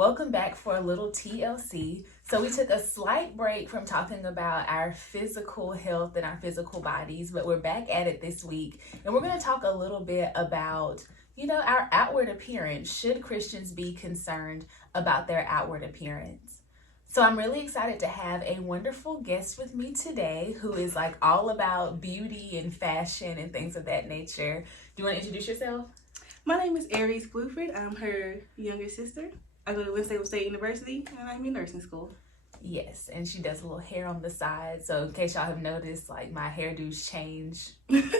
Welcome back for a little TLC. So we took a slight break from talking about our physical health and our physical bodies, but we're back at it this week. And we're going to talk a little bit about, our outward appearance. Should Christians be concerned about their outward appearance? So I'm really excited to have a wonderful guest with me today who is like all about beauty and fashion and things of that nature. Do you want to introduce yourself? My name is Aries Bluford. I'm her younger sister. I go to Winston State University and I'm in nursing school. Yes, and she does a little hair on the side. So in case y'all have noticed, like my hairdos change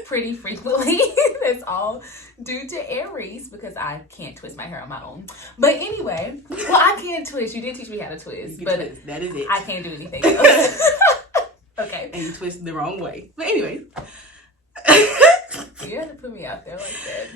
pretty frequently. That's all due to Aries because I can't twist my hair on my own. But anyway, well, I can twist. You did teach me how to twist, but twist. That is it. I can't do anything else. Okay. And you twist the wrong way. But anyways. You have to put me out there like that.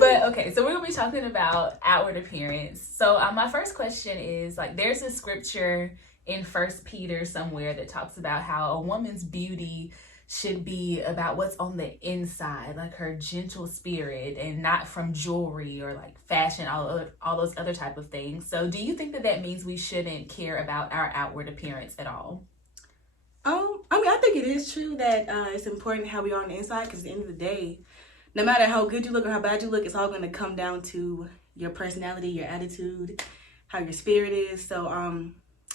But okay, so we're gonna be talking about outward appearance. So my first question is like, there's a scripture in 1 Peter somewhere that talks about how a woman's beauty should be about what's on the inside, like her gentle spirit, and not from jewelry or like fashion, all those other type of things. So do you think that means we shouldn't care about our outward appearance at all? I think it is true that it's important how we are on the inside, because at the end of the day, no matter how good you look or how bad you look, it's all going to come down to your personality, your attitude, how your spirit is. So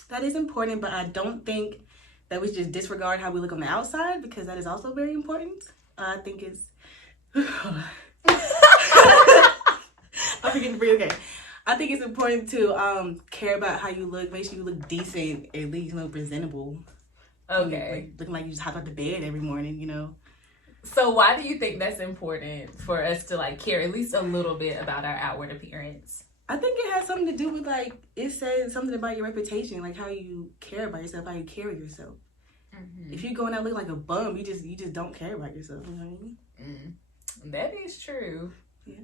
that is important, but I don't think that we should just disregard how we look on the outside, because that is also very important. I think it's... I'm forgetting to breathe, okay. I think it's important to care about how you look, make sure you look decent, at least presentable. Okay. Looking like you just hop out the bed every morning, So why do you think that's important for us to like care at least a little bit about our outward appearance? I think it has something to do with it says something about your reputation, like how you care about yourself, how you carry yourself. Mm-hmm. If you're going out looking like a bum, you just don't care about yourself. You know what I mean? That is true. Yeah.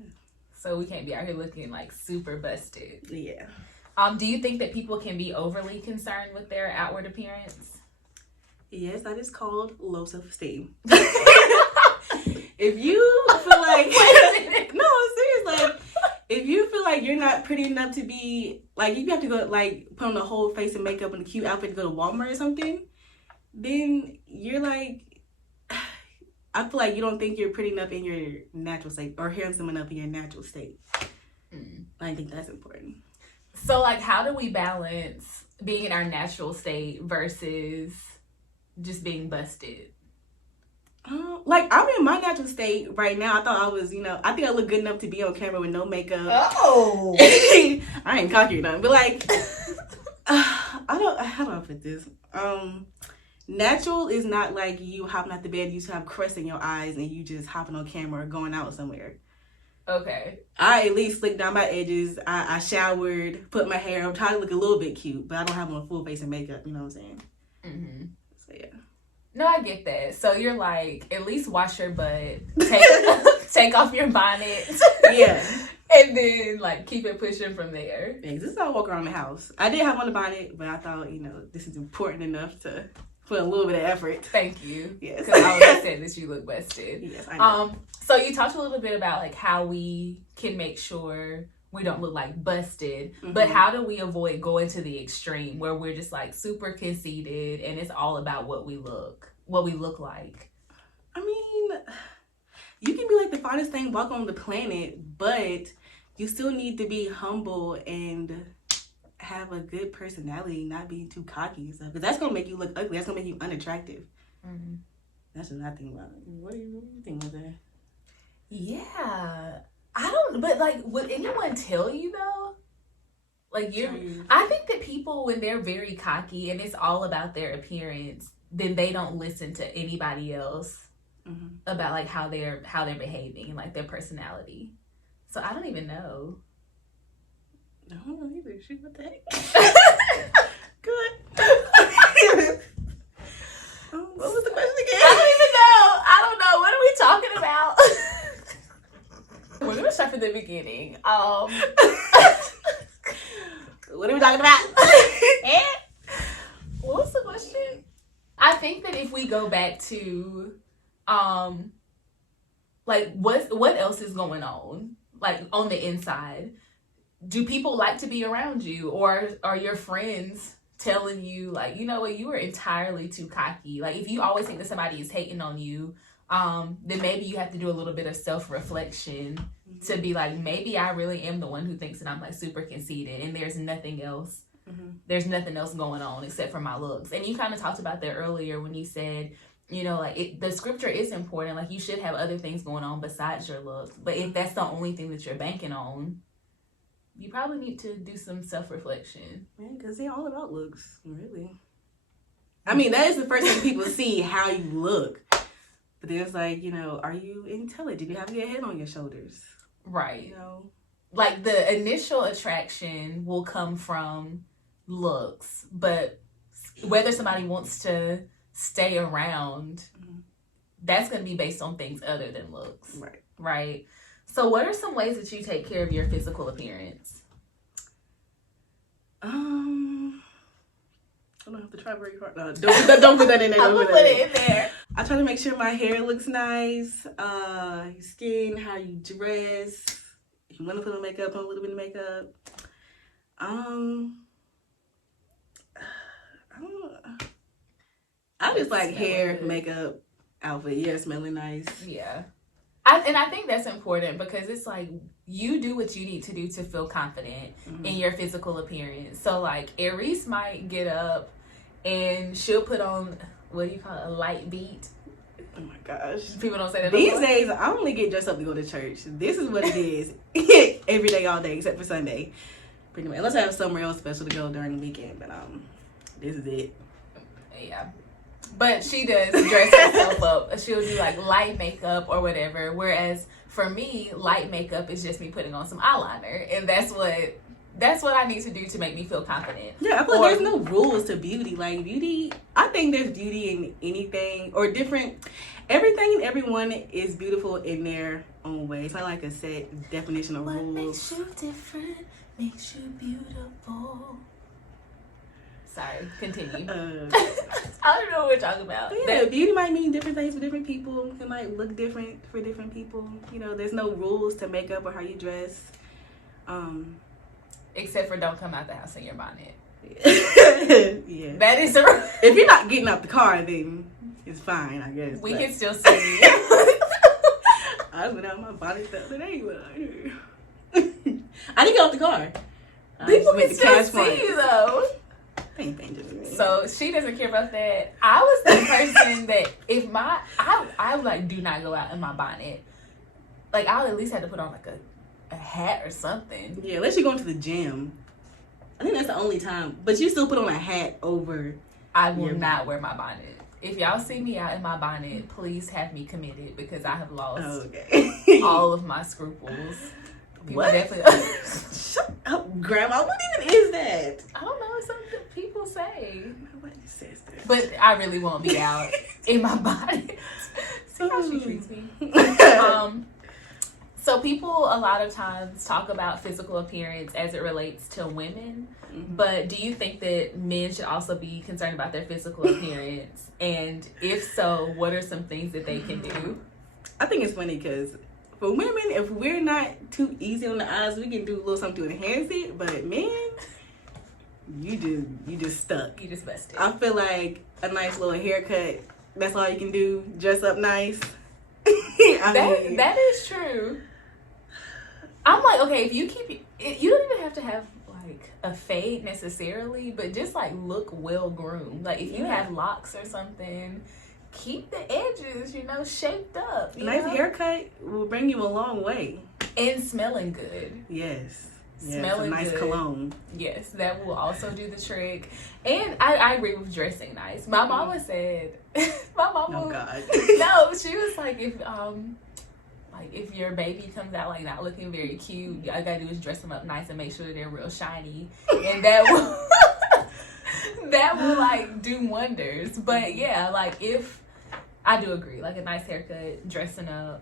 So we can't be out here looking like super busted. Yeah. Do you think that people can be overly concerned with their outward appearance? Yes, that is called low self-esteem. If you feel like... No, I'm serious. If you feel like you're not pretty enough to be... Like, you have to go, put on a whole face of makeup and a cute outfit to go to Walmart or something, then you're like... I feel like you don't think you're pretty enough in your natural state or handsome enough in your natural state. I think that's important. So, how do we balance being in our natural state versus just being busted? I'm in my natural state right now. I thought I was, I think I look good enough to be on camera with no makeup. Oh. I ain't cocky or nothing, but how do I put this? Natural is not like you hopping out the bed, you just have crust in your eyes and you just hopping on camera or going out somewhere. Okay. I at least slicked down my edges. I showered, put my hair up, tried to look a little bit cute, but I don't have on a full face of makeup, you know what I'm saying? Mm-hmm. So, yeah. No, I get that. So you're like, at least wash your butt, take off your bonnet. Yeah. And then, keep it pushing from there. Yeah, this is how I walk around the house. I did have on the bonnet, but I thought, this is important enough to put a little bit of effort. Thank you. Yes. Because I always said that you look busted. Yes, I know. So you talked a little bit about, how we can make sure we don't look like busted, but how do we avoid going to the extreme where we're just super conceited and it's all about what we look like? I mean, you can be the finest thing walk on the planet, but you still need to be humble and have a good personality, not be too cocky and stuff, because that's gonna make you look ugly. That's gonna make you unattractive. Mm-hmm. That's what I think about it. What do you think about that? Yeah. I don't, but would anyone tell you though? I think that people, when they're very cocky and it's all about their appearance, then they don't listen to anybody else about how they're behaving and their personality. So I don't even know. I don't know either. Shoot, what the heck? Good. What was the question again? I don't know. What are we talking about? We're gonna start from the beginning. What are we talking about? What was the question? I think that if we go back to what else is going on on the inside, do people like to be around you, or are your friends telling you like, you know what, you are entirely too cocky? Like if you always think that somebody is hating on you, then maybe you have to do a little bit of self-reflection to be like, maybe I really am the one who thinks that I'm like super conceited and there's nothing else. There's nothing else going on except for my looks. And you kind of talked about that earlier when you said, you know, like the scripture is important. Like you should have other things going on besides your looks. But if that's the only thing that you're banking on, you probably need to do some self-reflection. Yeah, because they're all about looks, really. I mean, that is the first thing people see, how you look. But then it's like, you know, are you intelligent? Do you have your head on your shoulders? Right. You know? Like the initial attraction will come from looks, but whether somebody wants to stay around, that's going to be based on things other than looks. Right. Right. So what are some ways that you take care of your physical appearance? I don't have to try very hard. No, don't put that in there. I'm going to put it in there. I try to make sure my hair looks nice, your skin, how you dress. If you want to put on makeup, put a little bit of makeup. I just like hair, makeup, outfit. Yeah, smelling nice. Yeah. I think that's important because it's like you do what you need to do to feel confident in your physical appearance. So like Aries might get up and she'll put on, what do you call it, a light beat. Oh my gosh. People don't say that these anymore. days. I only get dressed up to go to church. This is what it is every day, all day, except for Sunday. Pretty much, unless I have somewhere else special to go during the weekend. But this is it. Yeah. But she does dress herself up. She'll do like light makeup or whatever. Whereas for me, light makeup is just me putting on some eyeliner, and that's what I need to do to make me feel confident. Yeah, I feel like there's no rules to beauty. Like beauty, I think there's beauty in anything or different. Everything and everyone is beautiful in their own way. It's not like a set definition of rules. What makes you different makes you beautiful. Sorry, continue. I don't know what we're talking about. But yeah, beauty might mean different things for different people. It might look different for different people. You know, there's no rules to makeup or how you dress. Except for don't come out the house in your bonnet. Yeah. That is if you're not getting out the car, then it's fine, I guess. We can still see. I went out my bonnet the other day, but I didn't get out the car. People can still see you though. So she doesn't care about that. I was the person that if I like do not go out in my bonnet. Like I'll at least have to put on like a hat or something. Yeah, unless you're going to the gym. I think that's the only time. But you still put on a hat over. I will not wear my bonnet. If y'all see me out in my bonnet, please have me committed because I have lost all of my scruples. People what? Definitely. Shut up, Grandma. What even is that? I don't know. It's something people say. Nobody says that. But I really won't be out in my bonnet. See how she treats me. So people a lot of times talk about physical appearance as it relates to women. But do you think that men should also be concerned about their physical appearance? And if so, what are some things that they can do? I think it's funny because for women, if we're not too easy on the eyes, we can do a little something to enhance it. But men, you just stuck. You just busted. I feel like a nice little haircut, that's all you can do. Dress up nice. That is true. I'm like, okay, if you keep you don't even have to have like a fade necessarily, but just like look well groomed. Like if you have locks or something, keep the edges, shaped up. Nice haircut will bring you a long way. And smelling good. Yes. Smelling nice good. Cologne. Yes, that will also do the trick. And I agree with dressing nice. My mama said, Oh God. No, she was like, if your baby comes out like not looking very cute, all you gotta do is dress them up nice and make sure they're real shiny, and that will like do wonders. But yeah, like if I do agree, like a nice haircut, dressing up,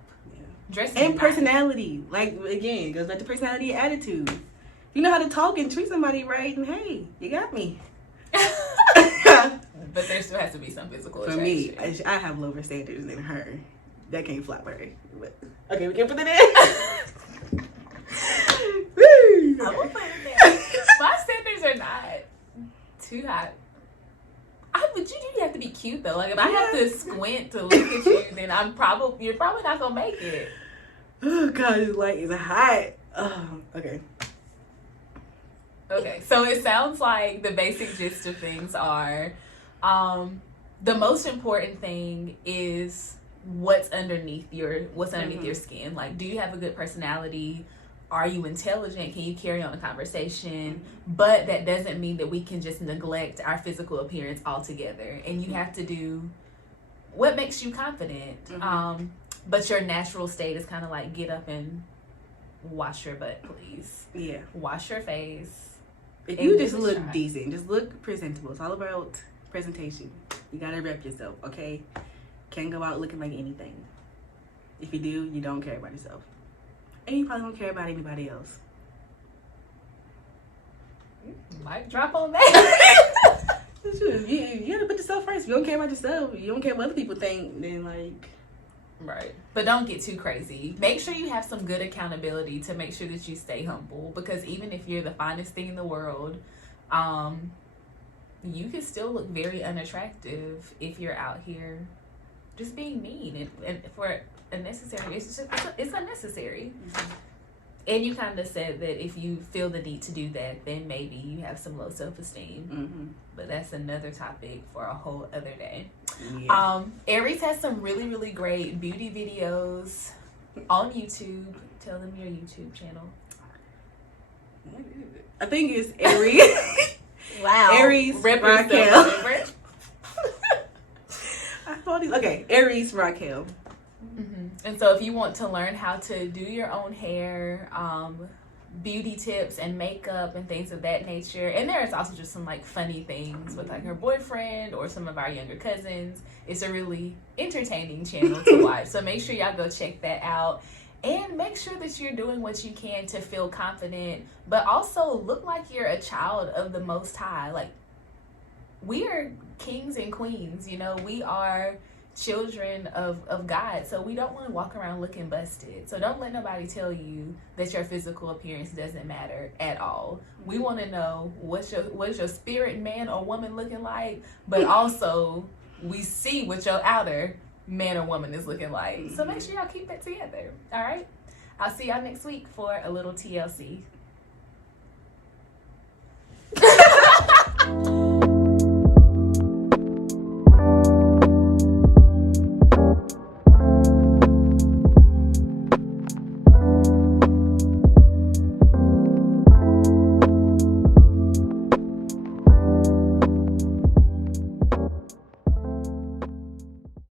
dressing and nice. Personality. Like again, goes back to personality and attitude. You know how to talk and treat somebody right, and hey, you got me. But there still has to be some physical For attraction. me, I have lower standards than her. That can't fly for her. But, okay, we can put it in. I'm gonna put Too hot. But you do have to be cute though. Like if I have to squint to look at you, then you're probably not gonna make it. Oh God, it's hot. Okay. Okay, so it sounds like the basic gist of things are, the most important thing is what's underneath your skin. Like, do you have a good personality? Are you intelligent? Can you carry on a conversation? But that doesn't mean that we can just neglect our physical appearance altogether. And you have to do what makes you confident. But your natural state is kind of like, get up and wash your butt, please. Yeah. Wash your face. If you just look decent, just look presentable. It's all about presentation. You gotta rep yourself, okay? Can't go out looking like anything. If you do, you don't care about yourself. And you probably don't care about anybody else. Might drop on that. You gotta put yourself first. If you don't care about yourself, you don't care what other people think, then like... Right. But don't get too crazy. Make sure you have some good accountability to make sure that you stay humble. Because even if you're the finest thing in the world, you can still look very unattractive if you're out here just being mean. And for unnecessary, it's unnecessary. And you kind of said that if you feel the need to do that, then maybe you have some low self-esteem. But that's another topic for a whole other day. Yeah. Aries has some really, really great beauty videos on YouTube. Tell them your YouTube channel. I think it's Aries. Wow. Aries Racquelle. Okay, Aries Racquelle. And so if you want to learn how to do your own hair, beauty tips and makeup and things of that nature, and there's also just some like funny things with like her boyfriend or some of our younger cousins, it's a really entertaining channel to watch. So make sure y'all go check that out, and make sure that you're doing what you can to feel confident, but also look like you're a child of the Most High. Like, we are kings and queens, you know, we are children of God, so we don't want to walk around looking busted. So don't let nobody tell you that your physical appearance doesn't matter at all. We want to know what's your spirit man or woman looking like, but also we see what your outer man or woman is looking like. So make sure y'all keep that together. All right, I'll see y'all next week for a little TLC.